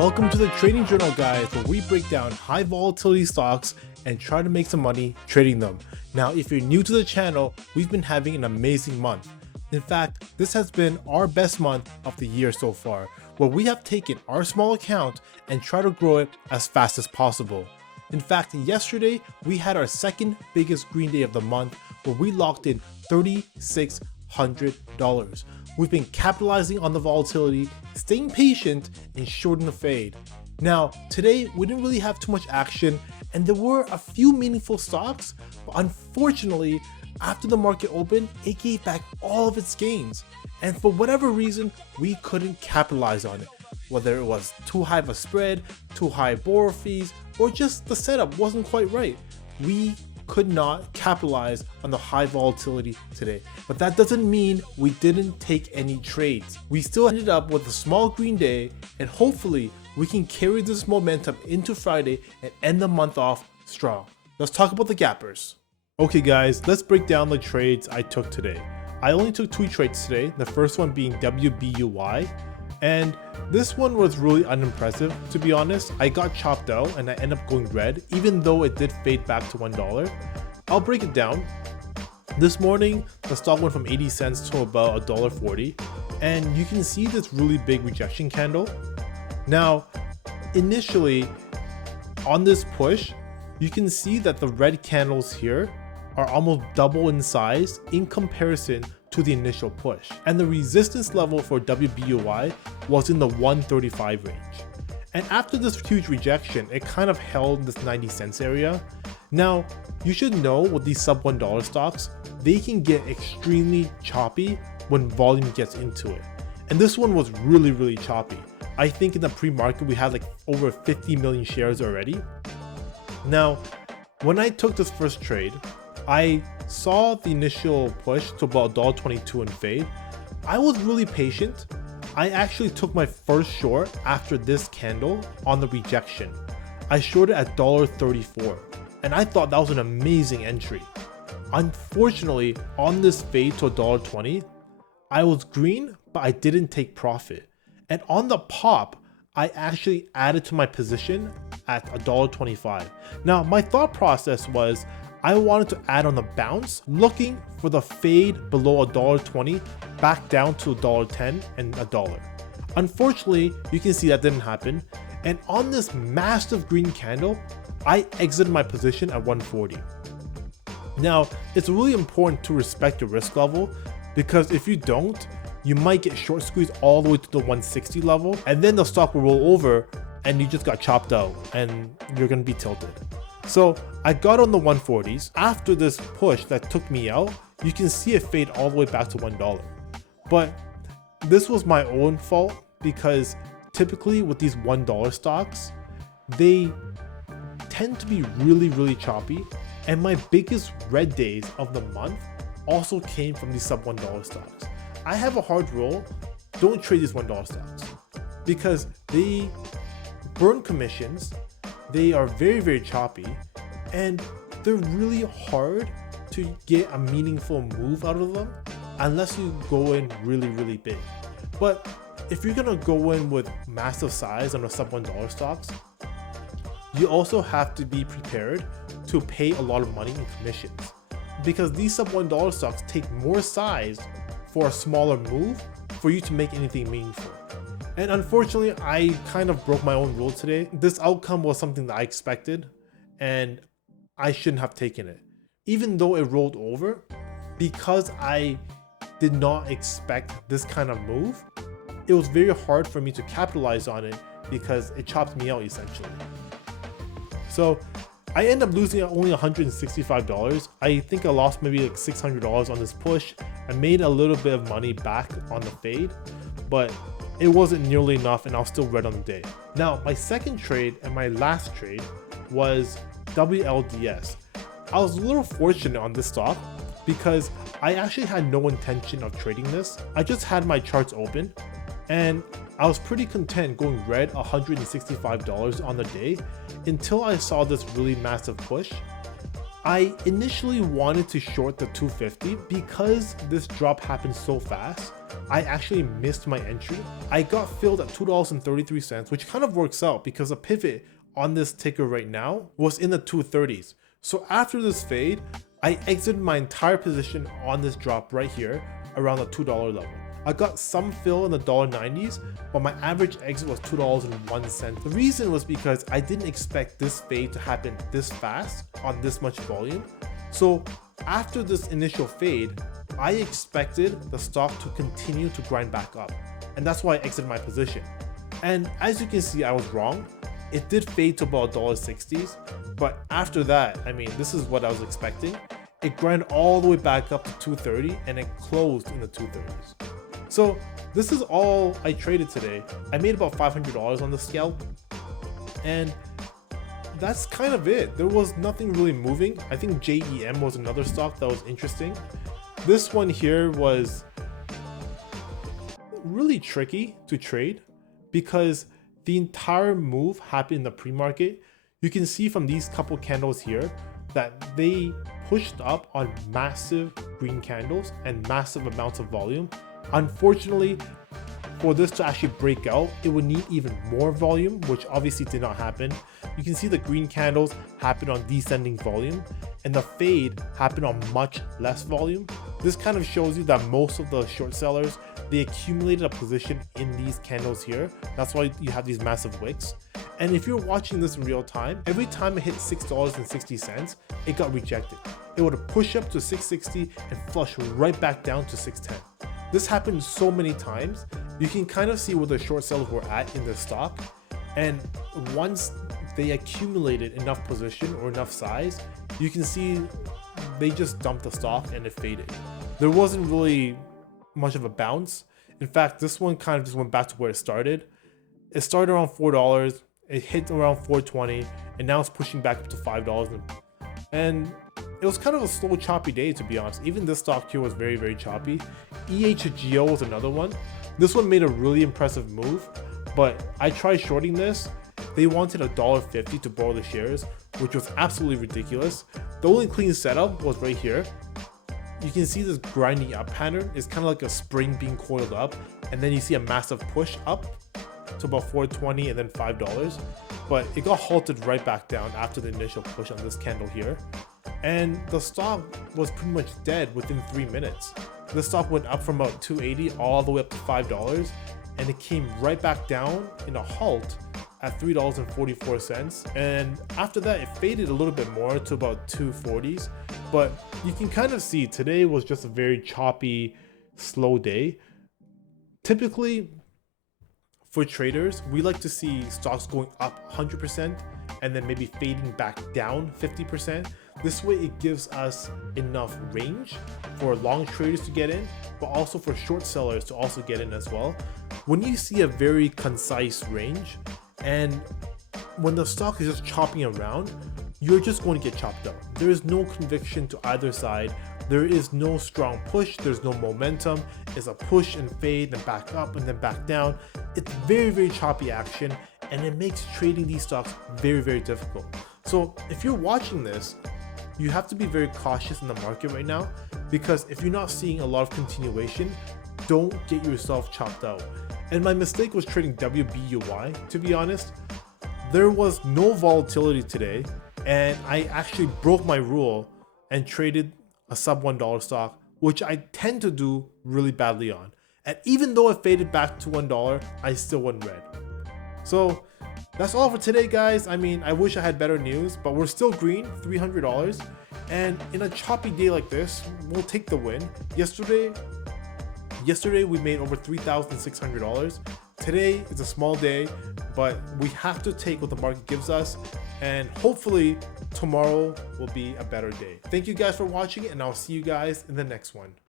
Welcome to the Trading Journal, guys, where we break down high volatility stocks and try to make some money trading them. Now, if you're new to the channel, we've been having an amazing month. In fact, this has been our best month of the year so far, where we have taken our small account and try to grow it as fast as possible. In fact, yesterday we had our second biggest green day of the month, where we locked in $3,600. We've been capitalizing on the volatility, staying patient, and shorting the fade. Now, today we didn't really have too much action, and there were a few meaningful stocks, but unfortunately, after the market opened, it gave back all of its gains. And for whatever reason, we couldn't capitalize on it. Whether it was too high of a spread, too high borrow fees, or just the setup wasn't quite right. We could not capitalize on the high volatility today. But that doesn't mean we didn't take any trades. We still ended up with a small green day, and hopefully we can carry this momentum into Friday and end the month off strong. Let's talk about the gappers. Okay guys, let's break down the trades I took today. I only took 2 trades today, the first one being WBUY, and this one was really unimpressive, to be honest. I got chopped out and I ended up going red, even though it did fade back to $1. I'll break it down. This morning, the stock went from 80 cents to about $1.40, and you can see this really big rejection candle. Now, initially, on this push, you can see that the red candles here are almost double in size in comparison to the initial push, and the resistance level for WBUY was in the 135 range. And after this huge rejection, it kind of held this 90 cents area. Now, you should know with these sub $1 stocks, they can get extremely choppy when volume gets into it. And this one was really choppy. I think in the pre-market we had like over 50 million shares already. Now, when I took this first trade, I saw the initial push to about $1.22 and fade. I was really patient. I actually took my first short after this candle on the rejection. I shorted at $1.34, and I thought that was an amazing entry. Unfortunately, on this fade to $1.20, I was green, but I didn't take profit. And on the pop, I actually added to my position at $1.25. Now, my thought process was I wanted to add on the bounce, looking for the fade below $1.20 back down to $1.10 and $1. Unfortunately, you can see that didn't happen. And on this massive green candle, I exited my position at 140. Now, it's really important to respect your risk level, because if you don't, you might get short squeezed all the way to the 160 level, and then the stock will roll over and you just got chopped out and you're gonna be tilted. So I got on the 140s. After this push that took me out, you can see it fade all the way back to $1. But this was my own fault, because typically with these $1 stocks, they tend to be really choppy. And my biggest red days of the month also came from these sub $1 stocks. I have a hard rule: don't trade these $1 stocks, because they burn commissions. They are very choppy, and they're really hard to get a meaningful move out of them unless you go in really big. But if you're gonna go in with massive size on the sub $1 stocks, you also have to be prepared to pay a lot of money in commissions, because these sub $1 stocks take more size for a smaller move for you to make anything meaningful. And unfortunately, I kind of broke my own rule today. This outcome was something that I expected, and I shouldn't have taken it. Even though it rolled over, because I did not expect this kind of move, it was very hard for me to capitalize on it because it chopped me out essentially. So I ended up losing only $165. I think I lost maybe like $600 on this push. I made a little bit of money back on the fade, but it wasn't nearly enough, and I was still red on the day. Now, my second trade and my last trade was WLDS. I was a little fortunate on this stock because I actually had no intention of trading this. I just had my charts open, and I was pretty content going red $165 on the day until I saw this really massive push. I initially wanted to short the 250 because this drop happened so fast. I actually missed my entry. I got filled at $2.33, which kind of works out because the pivot on this ticker right now was in the 230s. So after this fade, I exited my entire position on this drop right here around the $2 level. I got some fill in the $1.90s, but my average exit was $2.01. The reason was because I didn't expect this fade to happen this fast on this much volume. So after this initial fade, I expected the stock to continue to grind back up, and that's why I exited my position. And as you can see, I was wrong. It did fade to about $1.60s, but after that, I mean, this is what I was expecting. It grind all the way back up to 230 and it closed in the 230s. So this is all I traded today. I made about $500 on the scalp, and that's kind of it. There was nothing really moving. I think JEM was another stock that was interesting. This one here was really tricky to trade because the entire move happened in the pre-market. You can see from these couple candles here that they pushed up on massive green candles and massive amounts of volume. Unfortunately, for this to actually break out, it would need even more volume, which obviously did not happen. You can see the green candles happen on descending volume, and the fade happened on much less volume. This kind of shows you that most of the short sellers, they accumulated a position in these candles here. That's why you have these massive wicks. And if you're watching this in real time, every time it hit $6.60, it got rejected. It would push up to $6.60 and flush right back down to $6.10. This happened so many times. You can kind of see where the short sellers were at in the stock. And once they accumulated enough position or enough size, you can see they just dumped the stock and it faded. There wasn't really much of a bounce. In fact, this one kind of just went back to where it started. It started around $4, it hit around $4.20, and now it's pushing back up to $5. And it was kind of a slow, choppy day, to be honest. Even this stock here was very, very choppy. EHGO was another one. This one made a really impressive move, but I tried shorting this. They wanted $1.50 to borrow the shares, which was absolutely ridiculous. The only clean setup was right here. You can see this grinding up pattern. It's kind of like a spring being coiled up, and then you see a massive push up to about $4.20 and then $5. But it got halted right back down after the initial push on this candle here. And the stock was pretty much dead within 3 minutes. The stock went up from about $2.80 all the way up to $5, and it came right back down in a halt at $3.44. And after that, it faded a little bit more to about 240s. But you can kind of see today was just a very choppy, slow day. Typically, for traders, we like to see stocks going up 100% and then maybe fading back down 50%. This way it gives us enough range for long traders to get in, but also for short sellers to also get in as well. When you see a very concise range and when the stock is just chopping around, you're just going to get chopped up. There is no conviction to either side. There is no strong push, there's no momentum. It's a push and fade, then back up and then back down. It's very, very choppy action, and it makes trading these stocks very, very difficult. So if you're watching this, you have to be very cautious in the market right now, because if you're not seeing a lot of continuation, don't get yourself chopped out. And my mistake was trading WBUY, to be honest. There was no volatility today, and I actually broke my rule and traded a sub $1 stock, which I tend to do really badly on. And even though it faded back to $1, I still went red. So that's all for today, guys. I mean, I wish I had better news, but we're still green, $300. And in a choppy day like this, we'll take the win. Yesterday we made over $3,600. Today is a small day, but we have to take what the market gives us, and hopefully tomorrow will be a better day. Thank you guys for watching, and I'll see you guys in the next one.